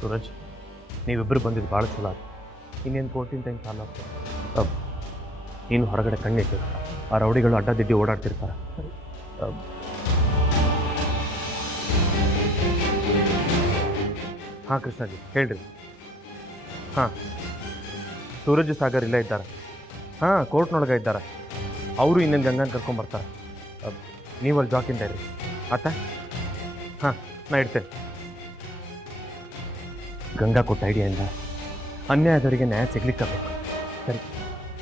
ಸೂರಜ್, ನೀವಿಬ್ಬರು ಬಂದಿದ್ದು ಭಾಳ ಚಲೋ ಆಯ್ತು. ಇನ್ನೇನು ಕೋರ್ಟಿನ ಟೈಮ್ ಚಾಲು ಆಗ್ತದೆ. ನೀನು ಹೊರಗಡೆ ಕಣ್ಣಿಟ್ಟು, ಆ ರೌಡಿಗಳು ಅಡ್ಡದಿಡ್ಡಿ ಓಡಾಡ್ತಿರ್ತಾರೆ. ಹಾಂ ಕೃಷ್ಣಾಜಿ ಹೇಳ್ರಿ. ಹಾಂ, ಸೂರಜ್ ಸಾಗರ್ ಇಲ್ಲೇ ಇದ್ದಾರೆ. ಹಾಂ, ಕೋರ್ಟ್ನೊಳಗೆ ಇದ್ದಾರೆ. ಅವರು ಇನ್ನೇನು ಗಂಗನ್ ಕರ್ಕೊಂಬರ್ತಾರೆ. ನೀವು ಅಲ್ಲಿ ಜಾಕಿಂದ ಇರಿ ಆತ. ಹಾಂ, ನಾ ಇಡ್ತೇನೆ. ಗಂಗಾ ಕೊಟ್ಟ ಐಡಿಯಾಯಿಂದ ಅನ್ಯಾಯದವರಿಗೆ ನ್ಯಾಯ ಸಿಗ್ಲಿಕ್ಕಾಗಬೇಕು. ಸರಿ,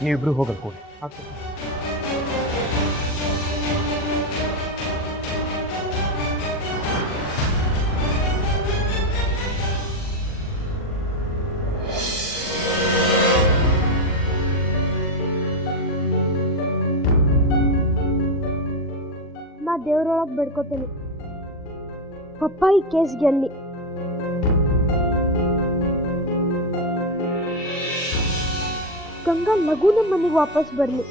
ನೀವಿಬ್ಬರು ಹೋಗಲ್ ಕೊಡಿ. ಆಗ್ತದೆ. ನಾ ದೇವರೊಳಗೆ ಬೇಡ್ಕೋತೀನಿ, ಪಪ್ಪ ಈ ಕೇಸ್ ಗೆಲ್ಲಿ. ಗಂಗಾ ಲಘು ನಮ್ಮ ಮನೆಗೆ ವಾಪಸ್ ಬರಲಿ.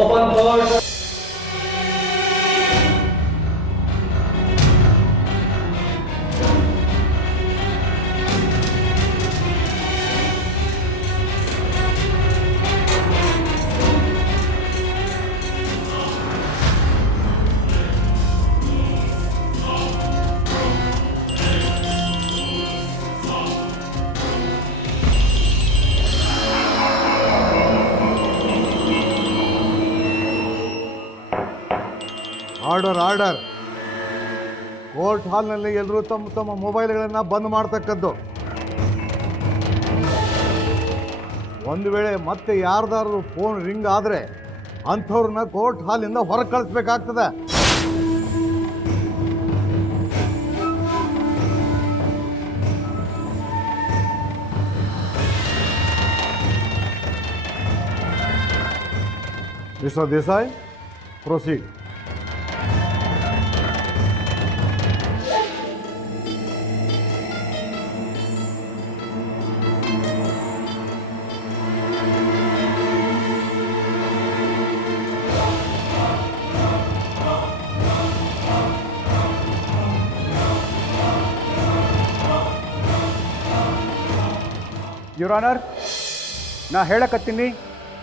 Open court. Order order. Court ಹಾಲ್ನಲ್ಲಿ ಎಲ್ಲರೂ ತಮ್ಮ ತಮ್ಮ ಮೊಬೈಲ್ಗಳನ್ನು ಬಂದ್ ಮಾಡ್ತಕ್ಕದ್ದು. ಒಂದು ವೇಳೆ ಮತ್ತೆ ಯಾರ್ದಾದ್ರು ಫೋನ್ ರಿಂಗ್ ಆದರೆ ಅಂಥವ್ರನ್ನ ಕೋರ್ಟ್ ಹಾಲಿಂದ ಹೊರಗೆ ಕಳಿಸ್ಬೇಕಾಗ್ತದೆ. Mister Desai, proceed. Your honour, ನಾ ಹೇಳಕತ್ತೀನಿ,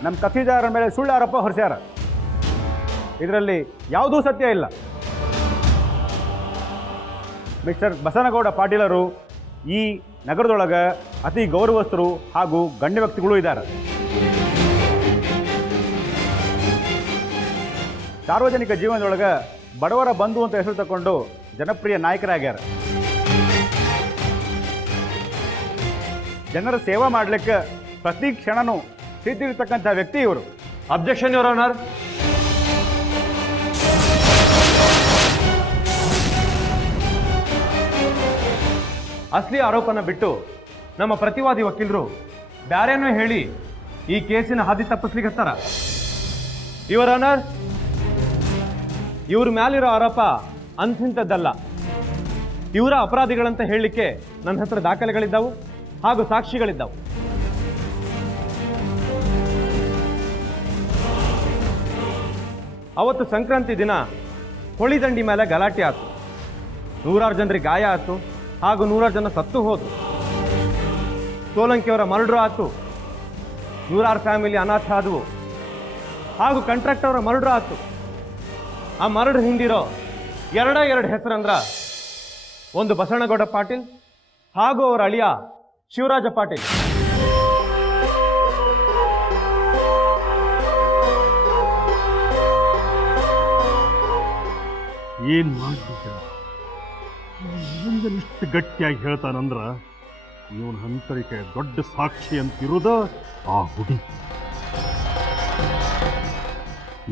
ನಮ್ಮ ಕಥಿದಾರರ ಮೇಲೆ ಸುಳ್ಳು ಆರೋಪ ಹೊರಿಸ್ಯಾರ. ಇದರಲ್ಲಿ ಯಾವುದೂ ಸತ್ಯ ಇಲ್ಲ. ಮಿಸ್ಟರ್ ಬಸನಗೌಡ ಪಾಟೀಲರು ಈ ನಗರದೊಳಗೆ ಅತಿ ಗೌರವಸ್ಥರು ಹಾಗೂ ಗಣ್ಯ ವ್ಯಕ್ತಿಗಳು ಇದ್ದಾರೆ. ಸಾರ್ವಜನಿಕ ಜೀವನದೊಳಗೆ ಬಡವರ ಬಂಧು ಅಂತ ಹೆಸರು ತಗೊಂಡು ಜನಪ್ರಿಯ ನಾಯಕರಾಗ್ಯಾರ. ಜನರ ಸೇವಾ ಮಾಡಲಿಕ್ಕೆ ಪ್ರತಿ ಕ್ಷಣನೂ ಸಿದ್ಧಿರ್ತಕ್ಕಂಥ ವ್ಯಕ್ತಿ ಇವರು. Objection your honour. ಅಸಲಿ ಆರೋಪನ ಬಿಟ್ಟು ನಮ್ಮ ಪ್ರತಿವಾದಿ ವಕೀಲರು ಬ್ಯಾರೇನೋ ಹೇಳಿ ಈ ಕೇಸಿನ ಹಾದಿ ತಪ್ಪಿಸ್ಲಿಕ್ಕತ್ತಾರ. ಯುವರ್ ಆನರ್, ಇವ್ರ ಮ್ಯಾಲಿರೋ ಆರೋಪ ಅಂಥಿಂಥದ್ದಲ್ಲ. ಇವರ ಅಪರಾಧಿಗಳಂತ ಹೇಳಲಿಕ್ಕೆ ನನ್ನ ಹತ್ರ ದಾಖಲೆಗಳಿದ್ದಾವು ಹಾಗೂ ಸಾಕ್ಷಿಗಳಿದ್ದಾವು. ಅವತ್ತು ಸಂಕ್ರಾಂತಿ ದಿನ ಹೊಳಿದಂಡಿ ಮೇಲೆ ಗಲಾಟೆ ಆಯ್ತು. 100 ಜನರಿಗೆ ಗಾಯ ಆಯ್ತು ಹಾಗೂ 100 ಜನ ಸತ್ತು ಹೋದ್ರು. ಸೋಲಂಕಿಯವರ ಮರ್ಡ್ರು ಆಯ್ತು. 100 ಫ್ಯಾಮಿಲಿ ಅನಾಥ ಆದವು ಹಾಗೂ ಕಾಂಟ್ರಾಕ್ಟ್ ಅವರ ಮರ್ಡ್ರು ಆಯ್ತು. ಆ ಮರ್ಡ್ ಹಿಂದಿರೋ ಎರಡು ಹೆಸರಂದ್ರ ಒಂದು ಬಸವನಗೌಡ ಪಾಟೀಲ್ ಹಾಗೂ ಅವರ ಅಳಿಯ ಶಿವರಾಜ ಪಾಟೀಲ್. ಏನು ಮಾಡ್ತೀಯ? ಇಷ್ಟು ಗಟ್ಟಿಯಾಗಿ ಹೇಳ್ತಾನಂದ್ರ ಇವನ ಹಂತರಿಕೆ ದೊಡ್ಡ ಸಾಕ್ಷಿ ಅಂತಿರೋದ ಆ ಹುಡುಗಿ.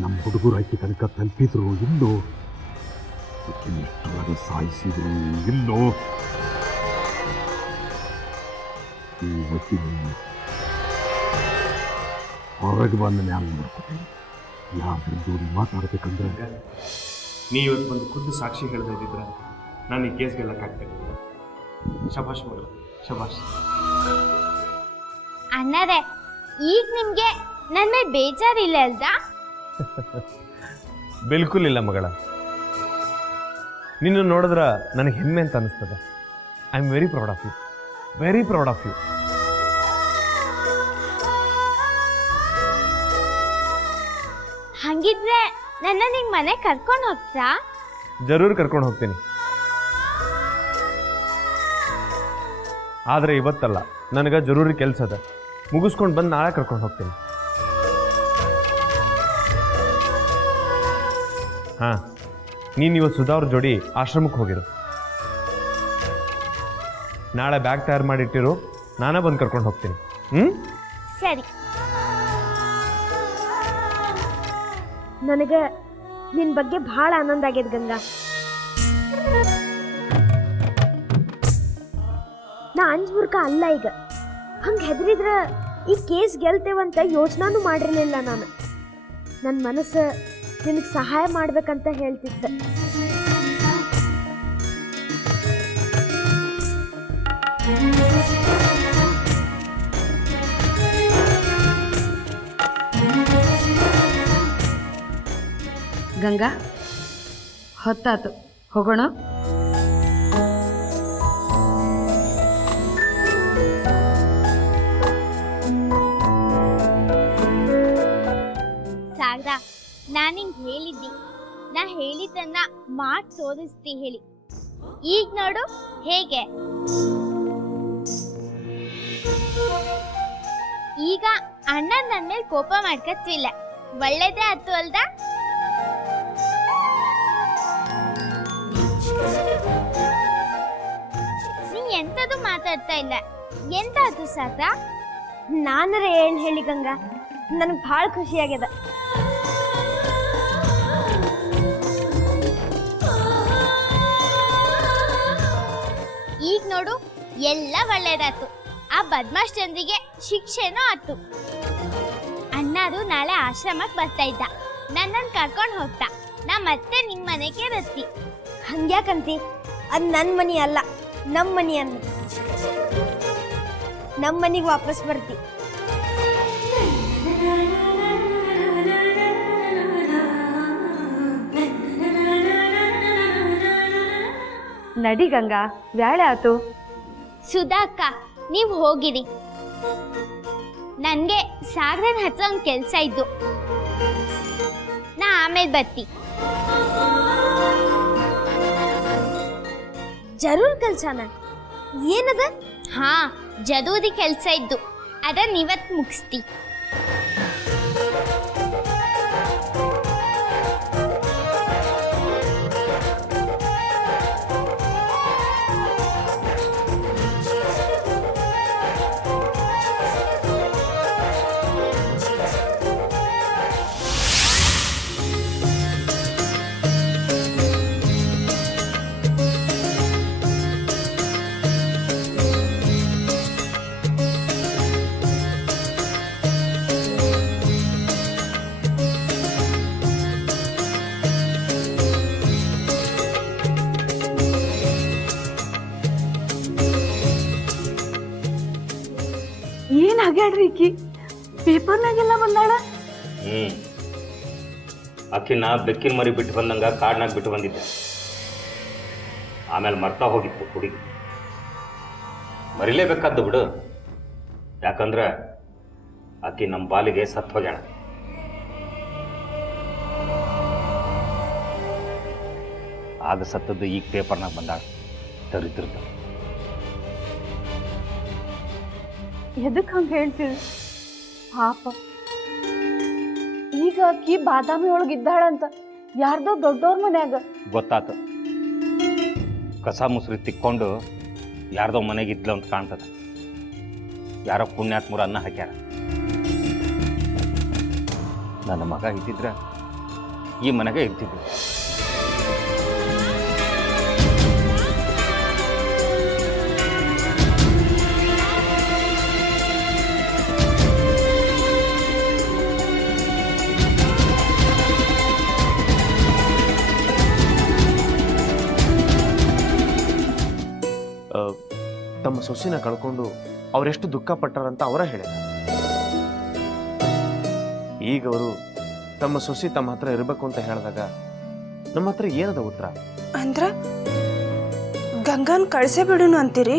ನಮ್ಮ ಹುಡುಗರು ಆಕೆ ತನಕ ತಲುಪಿದ್ರು ಇಲ್ಲೋ, ಇಷ್ಟೊಳಗೆ ಸಾಯಿಸಿದ್ರು ಇಲ್ಲೋ, ಈ ವಕೀಲ ಹೊರಗೆ ಬಂದ ನ್ಯಾಯ ಮಾಡ್ಕೊತೀನಿ. ಯಾರು ಜೋಡಿ ಮಾತಾಡ್ಬೇಕಂದ್ರೆ ನೀವು ಇವತ್ತು ಬಂದು ಖುದ್ದು ಸಾಕ್ಷಿ ಹೇಳ್ತಾ ಇದ್ದಿದ್ರೆ ನಾನು ಈ ಕೇಸ್ ಗೆಲ್ಲಕ್ಕಾಗ್ತೇನೆ. ಶಬಾಷ್ ಮಗಳ, ಶಬಾಷ್. ಅಣ್ಣರೇ, ಈಗ ನಿಮ್ಗೆ ನನ್ನ ಮೇಲೆ ಬೇಜಾರಿಲ್ಲ ಅಲ್ದಾ? ಬಿಲ್ಕುಲ್ ಇಲ್ಲ ಮಗಳ. ನಿನ್ನ ನೋಡಿದ್ರೆ ನನಗೆ ಹೆಮ್ಮೆ ಅಂತ ಅನಿಸ್ತದೆ. I am very proud of you, very proud of you. ಹಂಗಿದ್ರೆ ನನ್ನ ನಿಮ್ ಮನೆ ಕರ್ಕೊಂಡು ಹೋಗ್ತಾ? ಜರೂರ್ ಕರ್ಕೊಂಡು ಹೋಗ್ತೀನಿ. ಆದರೆ ಇವತ್ತಲ್ಲ, ನನಗೆ ಜರೂರಿ ಕೆಲಸ ಅದ. ಮುಗಿಸ್ಕೊಂಡು ಬಂದು ನಾಳೆ ಕರ್ಕೊಂಡು ಹೋಗ್ತೀನಿ. ಹಾಂ, ನೀನು ಇವತ್ತು ಸುಧಾ ಅವ್ರ ಜೋಡಿ ಆಶ್ರಮಕ್ಕೆ ಹೋಗಿರು. ನಾಳೆ ಬ್ಯಾಗ್ ತಯಾರು ಮಾಡಿಟ್ಟಿರು, ನಾನೇ ಬಂದು ಕರ್ಕೊಂಡು ಹೋಗ್ತೀನಿ. ಸರಿ. ನನಗೆ ನಿನ್ ಬಗ್ಗೆ ಭಾಳ ಆನಂದ ಆಗ್ಯದ ಗಂಗಾ. ನಾ ಅಂಜ್ಬುರ್ಕ ಅಲ್ಲ ಈಗ. ಹಂಗೆ ಹೆದರಿದ್ರ ಈ ಕೇಸ್ ಗೆಲ್ತೇವಂತ ಯೋಚನಾನು ಮಾಡಿರ್ಲಿಲ್ಲ ನಾನು. ನನ್ನ ಮನಸ್ಸು ನಿನಗೆ ಸಹಾಯ ಮಾಡ್ಬೇಕಂತ ಹೇಳ್ತಿದ್ದೆ. ಗಂಗಾ, ಹೊತ್ತಾತು, ಹೋಗೋಣ. ಸಾಗರ, ನಾನು ಹಿಂಗೆ ಹೇಳಿದ್ದಿ, ನಾ ಹೇಳಿದ್ದನ್ನ ಮಾಡಿ ತೋರಿಸ್ತಿ ಹೇಳಿ. ಈಗ ನೋಡು ಹೇಗೆ. ಈಗ ಅಣ್ಣ ನನ್ನ ಮೇಲೆ ಕೋಪ ಮಾಡ್ಕತ್ತಿಲ್ಲ, ಒಳ್ಳೇದೇ ಆಯ್ತು ಅಲ್ದಾ? ನೀ ಎಂತದು ಮಾತಾಡ್ತಾ ಇಲ್ಲ, ಎಂತಾಯ್ತು ಸಾಕ? ನಾನರ ಏನ್ ಹೇಳಿ ಗಂಗಾ, ನನಗೆ ಭಾಳ ಖುಷಿ ಆಗ್ಯದ. ಈಗ ನೋಡು ಎಲ್ಲ ಒಳ್ಳೇದಾಯ್ತು. ಆ ಬದ್ಮಾಶ್ ಚಂದ್ರಿಗೆ ಶಿಕ್ಷೆನೂ ಆಯ್ತು. ಅಣ್ಣಾರು ನಾಳೆ ಆಶ್ರಮಕ್ಕೆ ಬರ್ತಾ ಇದ್ದ, ನನ್ನನ್ನು ಕರ್ಕೊಂಡು ಹೋಗ್ತಾ. ನಾ ಮತ್ತೆ ನಿಮ್ಮ ಮನೆಗೆ ಬರ್ತಿ. ಹಂಗ್ಯಾಕಂತಿ? ಅದು ನನ್ನ ಮನೆ ಅಲ್ಲ, ನಮ್ಮ ಮನೆ ಅನ್ನ. ನಮ್ಮ ಮನೆಗೆ ವಾಪಸ್ ಬರ್ತಿ. ನಡಿ ಗಂಗಾ, ಬ್ಯಾಳೆ ಆತು. ಸುಧಾಕ್ಕ, ನೀವು ಹೋಗಿರಿ. ನನಗೆ ಸಾಗರನ ಹತ್ರ ಒಂದು ಕೆಲಸ ಇದ್ದು, ನಾ ಆಮೇಲೆ ಬರ್ತಿ. ಜರೂರ್ ಕೆಲ್ಸನ ಏನದ? ಹಾ, ಜರೂರಿ ಕೆಲಸ ಇದ್ದು, ಅದನ್ನ ಇವತ್ತು ಮುಗಿಸ್ತಿ. ಏನಾಗ್ಯಾಡ್ರಿ ಈಕಿ? ಪೇಪರ್ನಾಗೆಲ್ಲ ಬಂದಾಳ. ಆಕಿನ ಬೆಕ್ಕಿನ ಮರಿ ಬಿಟ್ಟು ಬಂದಂಗ ಕಾಡ್ನಾಗ ಬಿಟ್ಟು ಬಂದಿದ್ದೆ. ಆಮೇಲೆ ಮರ್ತಾ ಹೋಗಿತ್ತು ಹುಡುಗಿ. ಮರಿಲೇಬೇಕಾದ್ದು ಬಿಡು, ಯಾಕಂದ್ರೆ ಆಕಿ ನಮ್ಮ ಬಾಲಿಗೆ ಸತ್ತು ಹೋಗ್ಯಾಣ. ಆಗ ಸತ್ತದ್ದು ಈಗ ಪೇಪರ್ನಾಗ ಬಂದಾಳ. ದರಿದ್ರದ. ಎದಕ್ಕೆ ಹಂಗೆ ಹೇಳ್ತೀವಿ? ಪಾಪ, ಈಗ ಆಕಿ ಬಾದಾಮಿ ಒಳಗಿದ್ದಾಳಂತ ಯಾರ್ದೋ ದೊಡ್ಡೋರ್ ಮನ್ಯಾಗ. ಗೊತ್ತಾತು. ಕಸ ಮುಸ್ರಿ ತಿಕ್ಕೊಂಡು ಯಾರ್ದೋ ಮನೆಗಿದ್ಲು ಅಂತ ಕಾಣ್ತದೆ. ಯಾರೋ ಪುಣ್ಯಾತ್ಮರು ಅನ್ನ ಹಾಕ್ಯಾರ. ನನ್ನ ಮಗ ಇದ್ದಿದ್ರ ಈ ಮನೆಗೆ ಇರ್ತಿದ್ರು. ತಮ್ಮ ಸೊಸಿನ ಕಳ್ಕೊಂಡು ಅವರೆಷ್ಟು ದುಃಖ ಪಟ್ಟಾರಂತ ಅವರ ಹೇಳಿದ. ಈಗ ಅವರು ತಮ್ಮ ಸೊಸಿ ತಮ್ಮ ಹತ್ರ ಇರಬೇಕು ಅಂತ ಹೇಳಿದಾಗ ನಮ್ಮ ಹತ್ರ ಏನದ ಉತ್ತರ? ಅಂದ್ರ ಗಂಗಾನ್ ಕಳ್ಸೇ ಬಿಡುನು ಅಂತೀರಿ?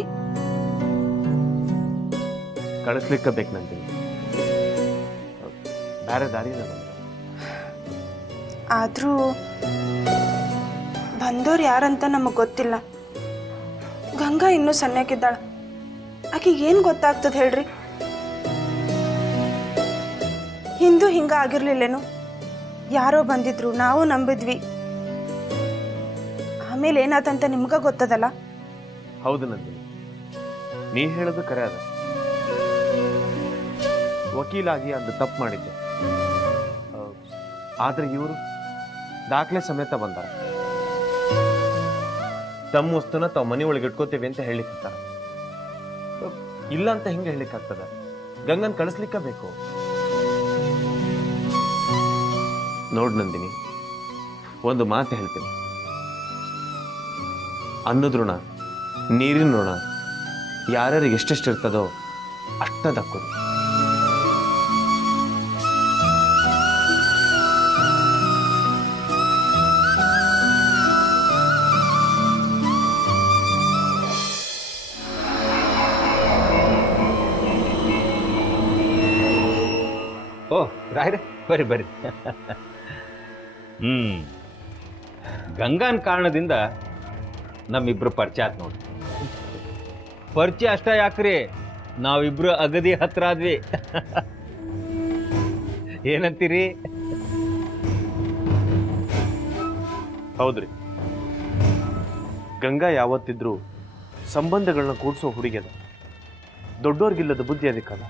ಕಳಿಸ್ಲಿಕ್ಕೆ ಬೇಕು ನಂತೀನಿ. ಬೇರೆ ದಾರಿ ಆದ್ರೂ ಬಂದೋರು ಯಾರಂತ ನಮಗ್ ಗೊತ್ತಿಲ್ಲ. ಗಂಗಾ ಇನ್ನೂ ಸಣ್ಣಕ್ಕಿದ್ದಾಳ. ಆಕಿಗೆ ಏನ್ ಗೊತ್ತಾಗ್ತದ ಹೇಳ್ರಿ? ಹಿಂದೂ ಹಿಂಗ ಆಗಿರ್ಲಿಲ್ಲೇನು? ಯಾರೋ ಬಂದಿದ್ರು, ನಾವು ನಂಬಿದ್ವಿ. ಆಮೇಲೆ ಏನಾತಂತ ನಿಮ್ಗ ಗೊತ್ತದಲ್ಲ. ಹೌದು ನಂದಿನಿ, ನೀ ಹೇಳೋದು ಕರೆ ಅದ. ವಕೀಲಾಗಿ ಅದು ತಪ್ಪು ಮಾಡಿದ್ದೆ. ಆದ್ರೆ ಇವರು ದಾಖಲೆ ಸಮೇತ ಬಂದಾರ. ತಮ್ಮ ವಸ್ತುನ ತಾವು ಮನೆ ಒಳಗೆ ಇಟ್ಕೋತೇವೆ ಅಂತ ಹೇಳಿಕ್ಕಾರ. ಇಲ್ಲ ಅಂತ ಹಿಂಗೆ ಹೇಳಿಕ್ಕಾಗ್ತದ? ಗಂಗನ್ ಕಳಿಸ್ಲಿಕ್ಕ ಬೇಕು. ನೋಡ್ ನಂದಿನಿ, ಒಂದು ಮಾತು ಹೇಳ್ತೀನಿ. ಅನ್ನದ ಋಣ, ನೀರಿನ ಋಣ ಯಾರ್ಯಾರಿಗೆ ಎಷ್ಟೆಷ್ಟು ಇರ್ತದೋ ಅಷ್ಟ ದಕ್ಕೋದು. ಓ ರಾಯ್ರೆ, ಬರ್ರಿ ಬರ್ರಿ. ಗಂಗಾನ್ ಕಾರಣದಿಂದ ನಮ್ಮಿಬ್ರು ಪರಿಚಯ ಆತ್ ನೋಡಿ. ಪರಿಚಯ ಅಷ್ಟ ಯಾಕ್ರಿ, ನಾವಿಬ್ರು ಅಗದಿ ಹತ್ರ ಆದ್ವಿ. ಏನಂತೀರಿ? ಹೌದ್ರಿ, ಗಂಗಾ ಯಾವತ್ತಿದ್ರು ಸಂಬಂಧಗಳನ್ನ ಕೂಡಿಸೋ ಹುಡುಗಿಯದ. ದೊಡ್ಡೋರ್ಗಿಲ್ಲದ ಬುದ್ಧಿ ಅದಕ್ಕಲ್ಲ.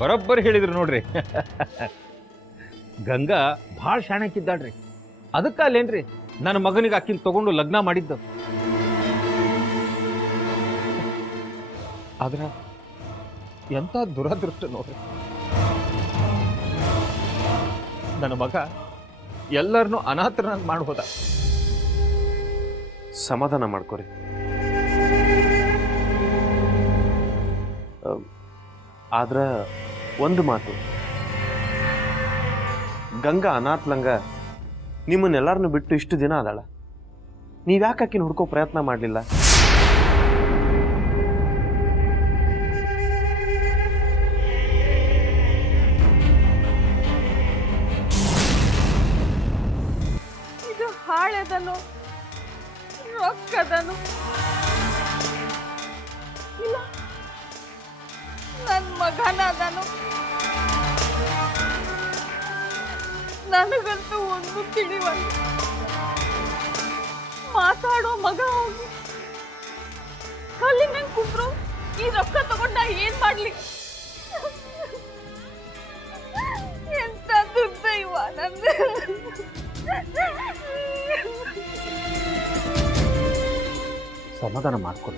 ಬರೋಬ್ಬರಿ ಹೇಳಿದ್ರು ನೋಡ್ರಿ. ಗಂಗಾ ಭಾಳ ಶಾಣಕ್ಕಿದ್ದಾಳ್ರಿ. ಅದಕ್ಕಲ್ಲೇನ್ರಿ ನನ್ನ ಮಗನಿಗೆ ಅಕ್ಕಿನ ತಗೊಂಡು ಲಗ್ನ ಮಾಡಿದ್ದು. ಆದ್ರ ಎಂತ ದುರದೃಷ್ಟ ನೋಡ್ರಿ. ನನ್ನ ಮಗ ಎಲ್ಲರನ್ನೂ ಅನಾಥರನ್ನಾಗಿ ಮಾಡಿ ಹೋದ. ಸಮಾಧಾನ ಮಾಡ್ಕೊರಿ. ಆದ್ರ ಒಂದು ಮಾತು, ಗಂಗಾ ಅನಾಥಲಂಗ ನಿಮ್ಮನ್ನೆಲ್ಲರನ್ನು ಬಿಟ್ಟು ಇಷ್ಟು ದಿನ ಆದಾಳ. ನೀವ್ಯಾಕೆ ಆಕಿನ ಹುಡ್ಕೋ ಪ್ರಯತ್ನ ಮಾಡಲಿಲ್ಲ? ಇದು ಹಾಳೆದನು, ರೊಕ್ಕದನು, ಇಲ್ಲ ನನ್ನ ಮಗನಾದನು. ನನಗಂತೂ ಒಂದು ತಿಳಿವಲ್ಲ. ಮಾತಾಡೋ ಮಗ ಹೋಗಿ ಕಲ್ಲಿನ ಕುಂದ್ರು ಈ ರೊಕ್ಕ ತಗೊಂಡ ಏನ್ ಮಾಡ್ಲಿ? ಎಂತ ದುರ್ದೈವ ನಂದ. ಸಮಾಧಾನ ಮಾಡ್ಕೊಳ.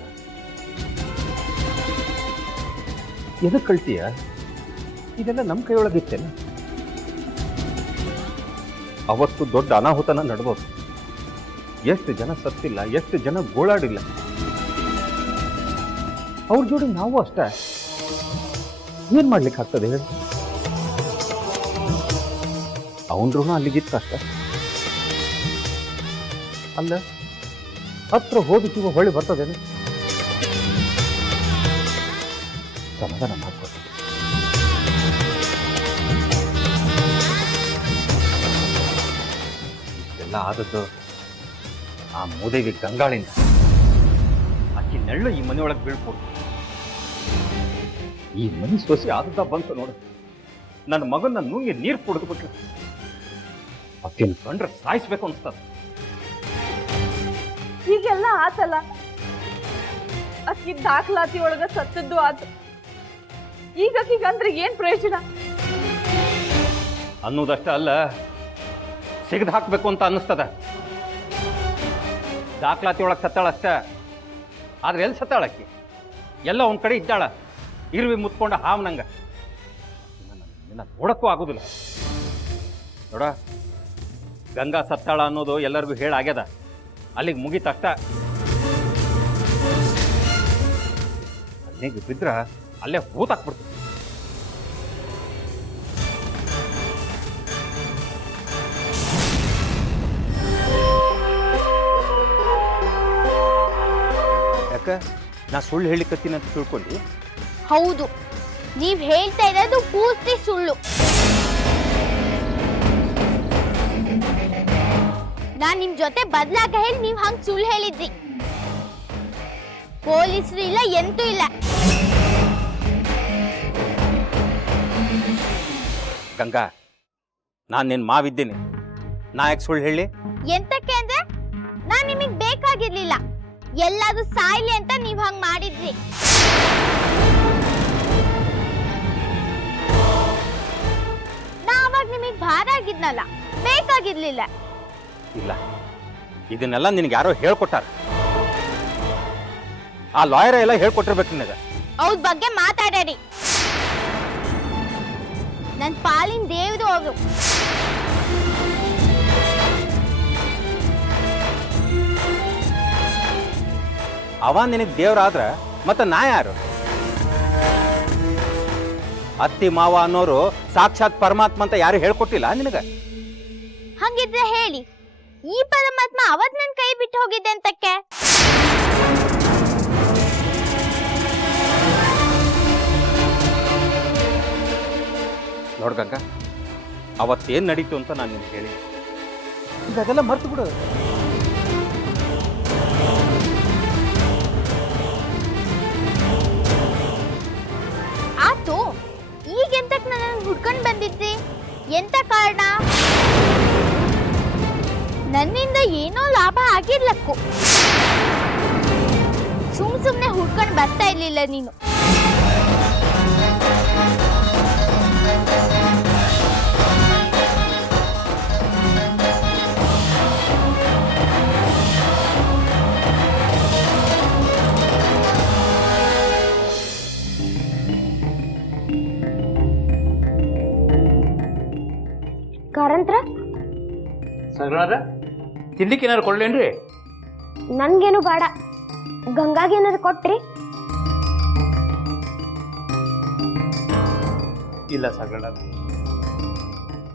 ಎದಕ್ಕೆ ಕಳ್ತೀಯ? ಇದೆಲ್ಲ ನಮ್ಮ ಕೈಯೊಳಗಿತ್ತೇನ? ಅವತ್ತು ದೊಡ್ಡ ಅನಾಹುತನ ನಡೆದೋದು. ಎಷ್ಟು ಜನ ಸತ್ತಿಲ್ಲ, ಎಷ್ಟು ಜನ ಗೋಳಾಡಿಲ್ಲ. ಅವ್ರ ಜೋಡಿ ನಾವು ಅಷ್ಟೇ. ಏನ್ ಮಾಡ್ಲಿಕ್ಕೆ ಆಗ್ತದೆ ಹೇಳಿ? ಅವನ ಋಣ ಅಲ್ಲಿಗಿತ್ತು ಅಷ್ಟೆ. ಅಲ್ಲ, ಹತ್ರ ಹೋದ ಜೀವ ಹೊಳ್ಳಿ ಬರ್ತದೇನು? ಸಮಾಧಾನ ಮಾಡ್ಕೊಳ್ತೀನಿ. ಇಷ್ಟೆಲ್ಲ ಆದದ್ದು ಆ ಮೂದೆಗೆ ಗಂಗಾಳಿಂದ. ಆಕಿ ನೆಳ್ಳು ಈ ಮನೆಯೊಳಗೆ ಬೀಳ್ಕೊಡು. ಈ ಮನೆ ಸೊಸಿ ಆದದ್ದ ಬಂತು ನೋಡು. ನನ್ನ ಮಗನ ನುಂಗಿ ನೀರು ಕುಡಿದ್ಬಿಟ್ರು. ಅಕ್ಕಿನ ಕಂಡ್ರೆ ಸಾಯಿಸ್ಬೇಕು ಅನ್ಸ್ತದ. ಹೀಗೆಲ್ಲ ಆತಲ್ಲ, ಅಕ್ಕಿ ದಾಖಲಾತಿ ಒಳಗ ಸತ್ತದ್ದು ಆತು. ಈಗ ಅಕ್ಕಿಗಂದ್ರೆ ಏನ್ ಪ್ರಯೋಜನ? ಅನ್ನೋದಷ್ಟ ಅಲ್ಲ, ಸಿಗದ್ ಹಾಕ್ಬೇಕು ಅಂತ ಅನ್ನಿಸ್ತದ. ದಾಖಲಾತಿ ಒಳಗೆ ಸತ್ತಾಳಷ್ಟ, ಆದ್ರೆ ಎಲ್ಲಿ ಸತ್ತಾಳಕ್ಕಿ? ಎಲ್ಲ ಒಂದ್ ಕಡೆ ಇದ್ದಾಳ, ಇರುವಿ ಮುತ್ಕೊಂಡ ಹಾವ್ನಂಗ. ನಿನ್ನ ನೋಡಕ್ಕೂ ಆಗೋದಿಲ್ಲ. ನೋಡ, ಗಂಗಾ ಸತ್ತಾಳ ಅನ್ನೋದು ಎಲ್ಲರಿಗೂ ಹೇಳಾಗ್ಯದ, ಅಲ್ಲಿಗೆ ಮುಗೀತಷ್ಟ. ಅಲ್ಲಿಗೆ ಬಿದ್ರ ಅಲ್ಲೇ ಹೂತಾಕ್ಬಿಡ್ತು. ಯಾಕ ನಾ ಸುಳ್ಳು ಹೇಳಿಕತ್ತೀನಿ ಅಂತ ತಿಳ್ಕೊಂಡು? ಹೌದು, ನೀವ್ ಹೇಳ್ತಾ ಇರೋದು ಪೂರ್ತಿ ಸುಳ್ಳು. ನಾನ್ ನಿಮ್ ಜೊತೆ ಬದ್ಲಾಗ ಹೇಳಿ ನೀವ್ ಹಂಗ್ ಸುಳ್ಳು ಹೇಳಿದ್ರಿ. ಪೊಲೀಸರು ಇಲ್ಲ, ಎಂತೂ ಇಲ್ಲ. ಗಂಗಾ, ನಾನ್ ನಿನ್ ಮಾವಿದ್ದೀನಿ, ನಾ ಯಾಕೆ ಸುಳ್ಳು ಹೇಳಿ? ಎಂತಕ್ಕೆ ಅಂದ್ರೆ ನಾನ್ ನಿಮಗ್ ಬೇಕಾಗಿರ್ಲಿಲ್ಲ, ಎಲ್ಲಾದ್ರೂ ಸಾಯ್ಲಿ ಅಂತ ನೀವ್ ಹಂಗ್ ಮಾಡಿದ್ರಿ. ನಾ ಅವಾಗ ನಿಮಗ್ ಭಾರ ಆಗಿದ್ನಲ್ಲ, ಬೇಕಾಗಿರ್ಲಿಲ್ಲ. ಇಲ್ಲ, ಇದನ್ನೆಲ್ಲ ನಿನ್ಗೆ ಯಾರೋ ಹೇಳ್ಕೊಟ್ಟಾರ. ಆ ಲಾಯರ್ ಎಲ್ಲ ಹೇಳ್ಕೊಟ್ಟಿರ್ಬೇಕು ನಿನಗ. ಅವ್ರ ಬಗ್ಗೆ ಮಾತಾಡಿ. ನನ್ ಪಾಲಿನ ದೇವ್ರು ಅವರು. ಅವ ನಿನಗೆ ದೇವ್ರಾದ್ರ ಮತ್ತೆ ನಾ ಯಾರು? ಅತ್ತಿ ಮಾವ ಅನ್ನೋರು ಸಾಕ್ಷಾತ್ ಪರಮಾತ್ಮ ಅಂತ ಯಾರು ಹೇಳ್ಕೊಟ್ಟಿಲ್ಲ ನಿನಗ? ಹಂಗಿದ್ರೆ ಹೇಳಿ, ಈ ಪರಮಾತ್ಮ ಅವತ್ ನನ್ ಕೈ ಬಿಟ್ಟು ಹೋಗಿದ್ದೆ ಅಂತಕ್ಕೆ? ನೋಡ್ಗಂಗ, ಅವತ್ತೇನ್ ನಡೀತು ಅಂತ ನಾನು ನಿನ್ಗೆ ಹೇಳಿ, ಈಗ ಅದೆಲ್ಲ ಮರ್ತು ಬಿಡು. ಆತು, ಈಗೆಂತಕ್ ನನ್ನ ಹುಡ್ಕೊಂಡ್ ಬಂದಿದ್ರಿ? ಎಂತ ಕಾರಣ? ನನ್ನಿಂದ ಏನೋ ಲಾಭ ಆಗಿರ್ಲಕ್ಕು. ಸುಮ್ನೆ ಹುಡ್ಕೊಂಡ್ ಬರ್ತಾ ಇರ್ಲಿಲ್ಲ ನೀನು. ಕಾರಂತ್ರ, ಸಗಣರ ತಿನ್ಲಿಕ್ಕೆ ಏನಾರು ಕೊಡ್ಲೇನ್ರಿ? ನನ್ಗೇನು ಬೇಡ, ಗಂಗಾಗೇನಾರು ಕೊಟ್ರಿ? ಇಲ್ಲ ಸಗಣ,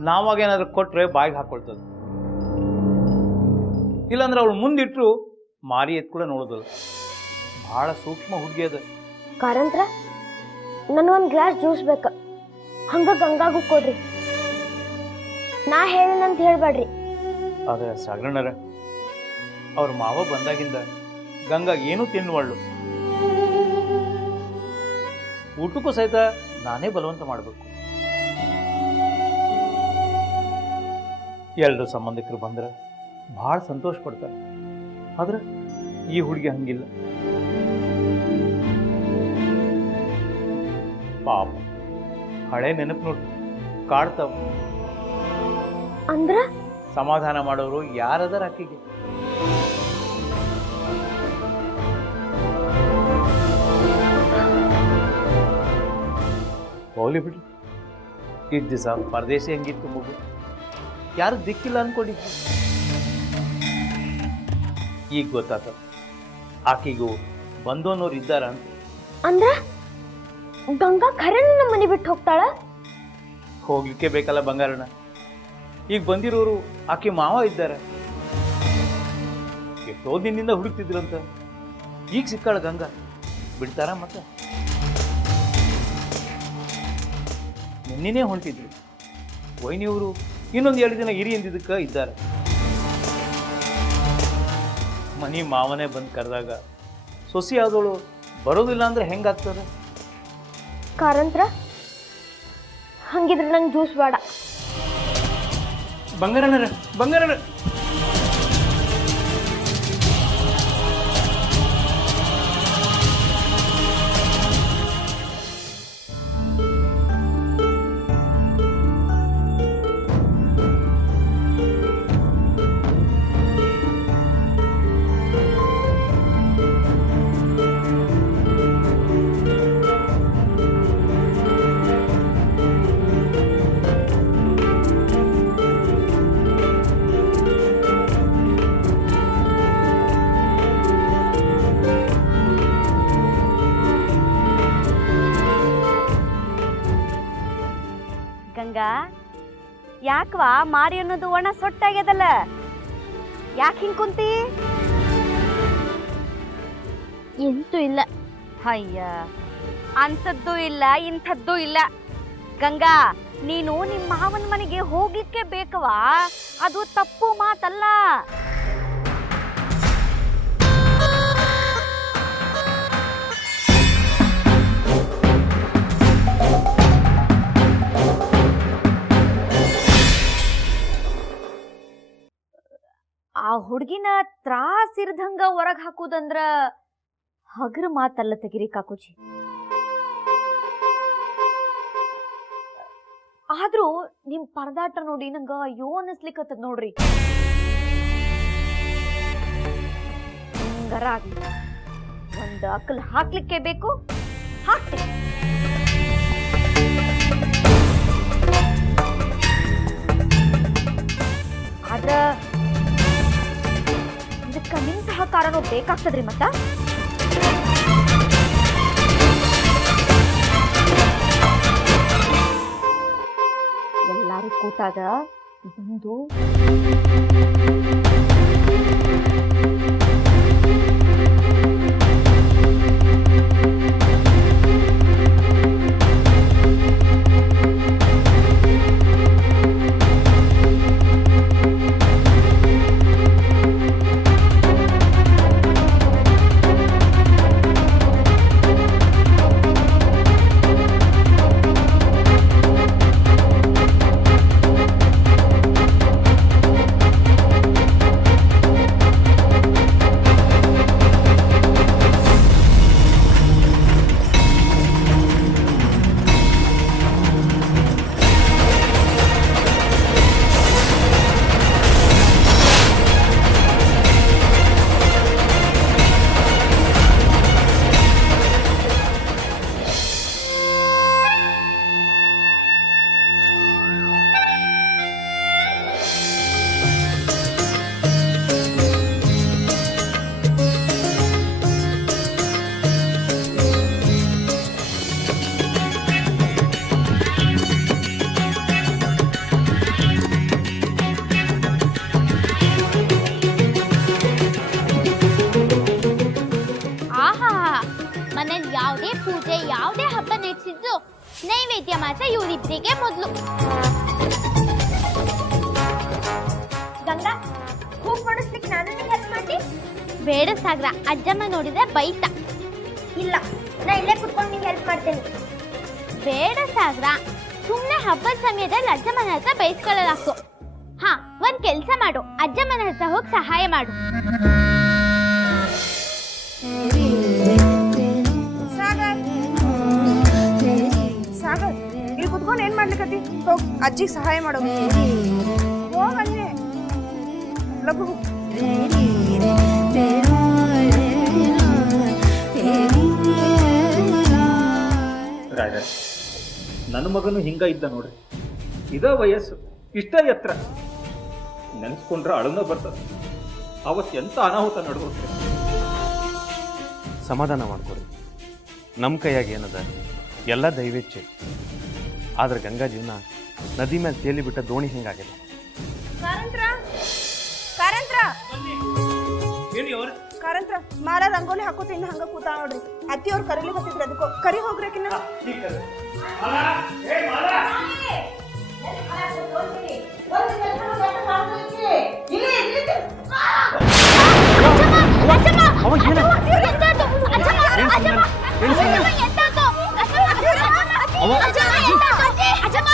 ನಾವಾಗೇನಾದ್ರು ಕೊಟ್ರೆ ಬಾಯಿಗೆ ಹಾಕೊಳ್ತದೆ. ಇಲ್ಲಾಂದ್ರೆ ಅವಳು ಮುಂದಿಟ್ರು ಮಾರಿ ಎತ್ ಕೂಡ ನೋಡೋದಲ್ಲ. ಭಾಳ ಸೂಕ್ಷ್ಮ ಹುಡುಗಿ ಅದ. ಕಾರಂತ್ರ, ನನ್ಗೊಂದು ಗ್ಲಾಸ್ ಜ್ಯೂಸ್ ಬೇಕು, ಹಂಗ ಗಂಗಾಗೂ ಕೊಡ್ರಿ. ನಾ ಹೇಳನಂತ ಹೇಳ್ಬೇಡ್ರಿ. ಆದರೆ ಸಗಣರ ಅವ್ರ ಮಾವ ಬಂದಾಗಿಂದ ಗಂಗಾ ಏನೂ ತಿನ್ನುವಳ್ಳು. ಊಟಕ್ಕೂ ಸಹಿತ ನಾನೇ ಬಲವಂತ ಮಾಡಬೇಕು. ಎಲ್ಲರೂ ಸಂಬಂಧಿಕರು ಬಂದ್ರೆ ಭಾಳ ಸಂತೋಷ ಪಡ್ತಾರೆ. ಆದ್ರೆ ಈ ಹುಡುಗಿ ಹಂಗಿಲ್ಲ. ಪಾಪ, ಹಳೆ ನೆನಪು ನೋಡಿ ಕಾಡ್ತಾವ. ಅಂದ್ರ ಸಮಾಧಾನ ಮಾಡೋರು ಯಾರದಾರ ಆಕೆಗೆ? ಹೋಗ್ಲಿ ಬಿಡ್ರಿ, ಇಷ್ಟು ದಿವಸ ಪರದೇಶಿ ಹೆಂಗಿತ್ತು ಮಗು, ಯಾರು ದಿಕ್ಕಿಲ್ಲ ಅನ್ಕೊಂಡಿದ್ವಿ. ಈಗ ಗೊತ್ತಾತ ಆಕೆಗೂ ಬಂದು ಅನ್ನೋರು ಇದ್ದಾರ ಅಂತ. ಅಂದ್ರ ಗಂಗಾ ಖರೆ ನಮ್ಮ ಮನೆ ಬಿಟ್ಟು ಹೋಗ್ತಾಳ? ಹೋಗ್ಲಿಕ್ಕೆ ಬೇಕಲ್ಲ ಬಂಗಾರಣ್ಣ. ಈಗ ಬಂದಿರೋರು ಆಕೆ ಮಾವ ಇದ್ದಾರೆ. ಎಷ್ಟೋ ದಿನದಿಂದ ಹುಡುಕ್ತಿದ್ರಂತ, ಈಗ ಸಿಕ್ಕಾಳ ಗಂಗಾ. ಬಿಡ್ತಾರ ಮತ್ತೆ? ನಿನ್ನೆನೇ ಹೊಂಟಿದ್ರು. ವೈನಿಯವರು ಇನ್ನೊಂದು 2 ದಿನ ಇರಿ ಎಂದಿದ್ದಕ್ಕೆ ಇದ್ದಾರೆ. ಮನಿ ಮಾವನೇ ಬಂದು ಕರೆದಾಗ ಸೊಸಿ ಆದವಳು ಬರೋದಿಲ್ಲ ಅಂದ್ರೆ ಹೆಂಗಾಗ್ತದೆ? ಕಾರಂತ್ರ, ಹಂಗಿದ್ರೆ ನಂಗೆ ಜ್ಯೂಸ್ ಬೇಡ. ಬಂಗಾರಣ್ಣ ಗಂಗಾ, ಯಾಕವಾ ಮಾರಿ ಅನ್ನೋದು ಒಣ ಸೊಟ್ಟಾಗ್ಯದಲ್ಲ, ಯಾಕೆ ಹಿಂಗ್ ಕುಂತಿ? ಎಂತೂ ಇಲ್ಲ. ಅಯ್ಯ, ಅಂಥದ್ದು ಇಲ್ಲ ಇಂಥದ್ದು ಇಲ್ಲ. ಗಂಗಾ, ನೀನು ನಿಮ್ಮ ಮಾವನ ಮನೆಗೆ ಹೋಗ್ಲಿಕ್ಕೆ ಬೇಕವಾ, ಅದು ತಪ್ಪು ಮಾತಲ್ಲ. ಆ ಹುಡುಗಿನ ತ್ರಾಸಿರ್ದಂಗ ಹೊರಗೆ ಹಾಕುದಂದ್ರ ಹಗರ ಮಾತಲ್ಲ ತೆಗಿರಿ ಕಾಕುಜಿ. ಆದ್ರೂ ನಿಮ್ ಪರದಾಟ ನೋಡಿ ನಂಗ ಅಯ್ಯೋ ಅನ್ನಿಸ್ಲಿಕ್ಕತ್ತದ ನೋಡ್ರಿ. ಹಂಗಾರ ಆಗ್ಲಿ, ಒಂದ್ ಅಕ್ಕಲ್ ಹಾಕ್ಲಿಕ್ಕೆ ಬೇಕು, ಹಾಕ್ತೀನಿ. ಆದ್ರ ಇದಕ್ಕ ನಿಮ್ ಸಹಕಾರನೂ ಬೇಕಾಗ್ತದ್ರಿ. ಮತ್ತ ಎಲ್ಲಾರು ಕೂತಾಗ ಬಂದು ಯಾವುದೇ ಪೂಜೆ ಯಾವುದೇ ಹಬ್ಬ ನಡೆಸಿದ್ರು ನೈವೇದ್ಯ ಮಾತ್ರ ಇವರಿಬ್ಬರಿಗೆ ಮೊದಲು. ಗಂಗಾ, ಹೂವು ಮಾಡಿಸ್ಲಿಕ್ಕೆ ನಾನು ಹೆಲ್ಪ್ ಮಾಡಿ? ಬೇಡ ಸಾಗರ, ಅಜ್ಜಮ್ಮ ನೋಡಿದ್ರೆ ಬೈತಾ. ಇಲ್ಲ, ನಾ ಇಲ್ಲೇ ಕುತ್ಕೊಂಡು ನಿಂಗೆ ಹೆಲ್ಪ್ ಮಾಡ್ತೇನೆ. ಬೇಡ ಸಾಗರ, ಸುಮ್ಮನೆ ಹಬ್ಬದ ಸಮಯದಲ್ಲಿ ಅಜ್ಜಮ್ಮನ ಹತ್ರ ಬೈಸ್ಕೊಳ್ಳೋದಾಕು. ಹಾ, ಒಂದ್ ಕೆಲ್ಸ ಮಾಡು, ಅಜ್ಜಮ್ಮನ ಹತ್ರ ಹೋಗಿ ಸಹಾಯ ಮಾಡು. ಸಾಗರ್, ಇಲ್ಲಿ ಕುತ್ಕೊಂಡು ಏನ್ ಮಾಡ್ಲಿಕ್ಕತ್ತಿ? ಹೋಗ್ ಅಜ್ಜಿಗೆ ಸಹಾಯ ಮಾಡೋ. ಹೋಗಲ್ಲೇ ಲಘು. ರಾಜ, ನನ್ನ ಮಗನು ಹಿಂಗ ಇದ್ದ ನೋಡ್ರಿ. ಇದ ವಯಸ್ಸು, ಇಷ್ಟ ಎತ್ತರ, ನೆನೆಸ್ಕೊಂಡ್ರೆ ಅಳುನ ಬರ್ತದೆ. ಅವತ್ತು ಎಂತ ಅನಾಹುತ ನಡೆದೋಗ್ರಿ. ಸಮಾಧಾನ ಮಾಡ್ಕೊರಿ, ನಮ್ಮ ಕೈಯಾಗ ಏನದ, ಎಲ್ಲ ದೈವೇಚ್ಛೆ. ಆದ್ರೆ ಗಂಗಾ ಜೀವನ ನದಿ ಮೇಲೆ ತೇಲಿ ಬಿಟ್ಟ ದೋಣಿ ಹಿಂಗಾಗಿದೆ. ಕಾರಂತ್ರ ಮಾರ ರಂಗೋಲಿ ಹಾಕೋತೀನಿ ಹಂಗ ಕೂತ ನೋಡ್ರಿ. ಅತ್ತಿ ಅವ್ರು ಕರೀಲಿ ಗೊತ್ತಿದ್ರಿ, ಅದಕ್ಕೋ ಕರಿ ಹೋಗ್ರಿಕಿನ್ನ. ಅಜ್ಜಮ್ಮ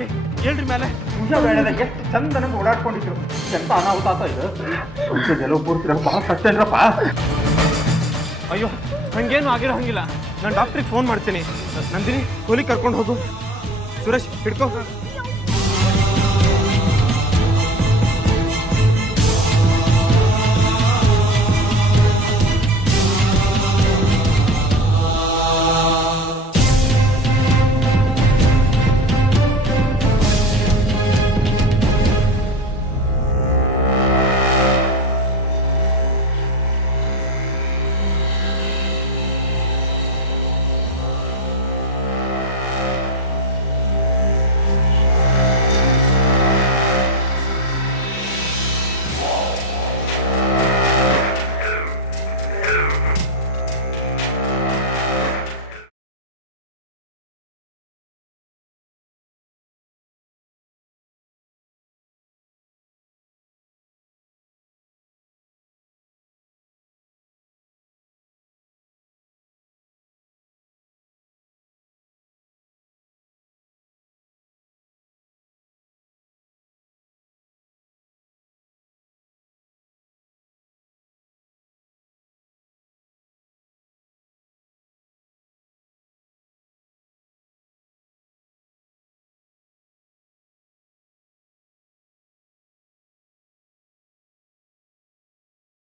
ಹೇಳ್ರಿ ಹೇಳ್ರಿ ಮೇಲೆ ಎಷ್ಟು ಚಂದ ನಮ್ಗೆ ಓಡಾಡ್ಕೊಂಡಿದ್ರು ಎಂತ ಅನಾಹುತ ಆತ ಇದು ಗೆಲುವು ಪೂರ್ತಿ ಭಾಳ ಕಷ್ಟ ಏನ್ರಪ್ಪ. ಅಯ್ಯೋ ಹಂಗೇನು ಆಗಿರೋ ಹಂಗಿಲ್ಲ. ನಾನು ಡಾಕ್ಟ್ರಿಗೆ ಫೋನ್ ಮಾಡ್ತೀನಿ. ನಂದಿನಿ ಕೋಲಿ ಕರ್ಕೊಂಡು ಹೋಗು. ಸುರೇಶ್ ಹಿಡ್ಕೋ.